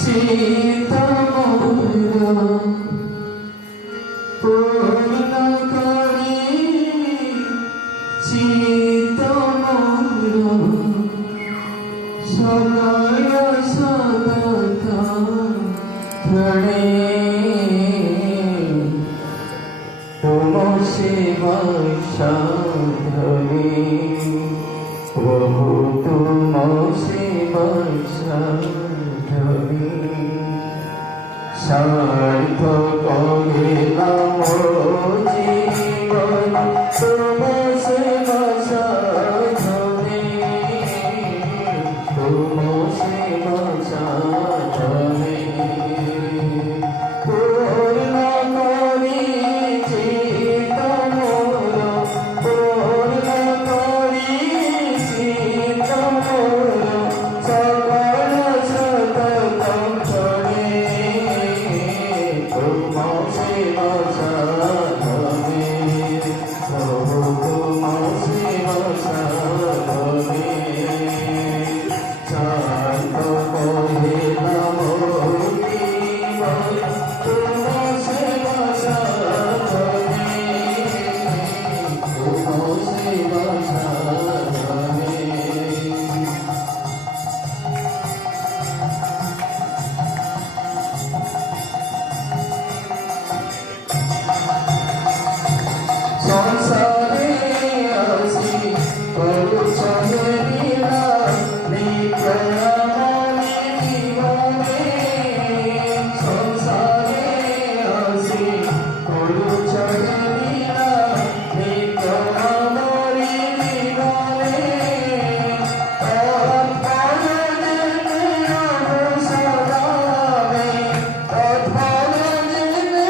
চিতা মোর পূর্ণ করি চিতা মোর সকল সদতা ধরে তুম সেবা সাধনে প্রভু তুম সেবা সাধনে সার্থক হইলাম জীবন তুম সেবা সাধনে তুম সেবা সাধনে পূর্ণ করি চিত্ত মোর পূর্ণ করি চিত্ত মোর সকল সততম ছড়ে তুম সেবা সাধনে প্রভু তুম সেবা সাধনে সার্থক হইলাম জীবন তুম সেবা সাধনে তুম সেবা সাধনে সংসারে আসি পরিচয় লীলা নিত্যমণি জীবনে সংসারে আসি পরিচয় লীলা নিত্যমণি জীবনে তৎফল যেতে অনুসদামে তৎফল যেতে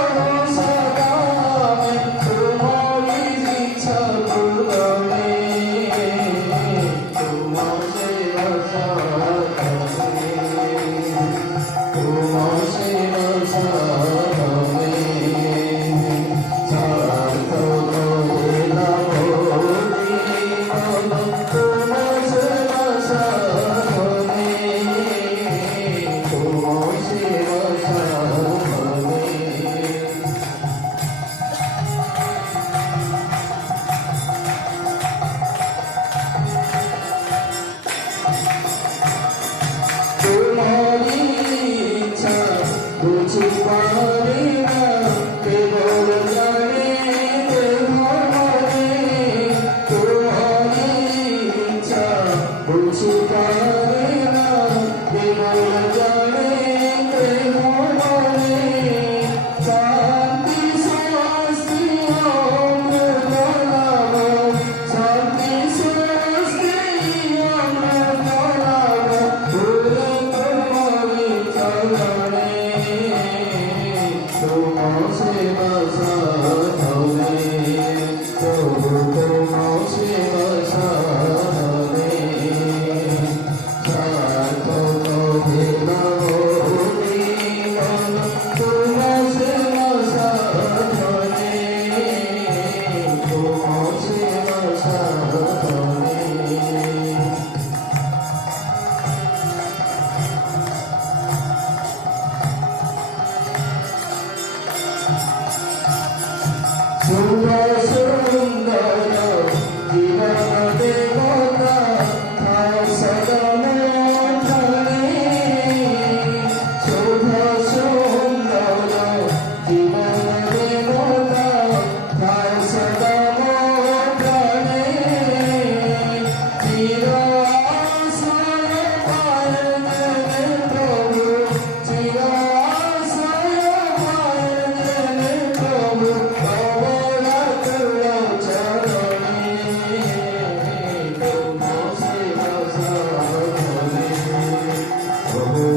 অনুসদামে তুমরি ইচ্ছা পূরণে তুম সেবা সাধনে তুম সেবা সাধনে সার্থক হইলাম জীবন তুম সেবা সাধনে তুম সেবা সাধনে তোমারি ইচ্ছা বুঝি পারি না কেবল জানি দেহমনে তোমারি ইচ্ছা বুঝি পারি না কেবল জানি দেহমনে শান্তি স্বস্তি অমৃত লাভ শান্তি স্বস্তি অমৃত লাভ ভুলে তোমারি চরণে তুম সেবা সাধনে প্রভু তুম সেবা সাধনে সার্থক হইলাম জীবন তুম সেবা সাধনে তুম সেবা সাধনে শুভ সুন্দর জীবন দেবতা থাও সদা মধ্যে শুভ সুন্দর জীবন দেবতা থাও সদা মধ্যে চির আশ্রয় পায় প্রভু চির আশ্রয় পায় প্রভু Oh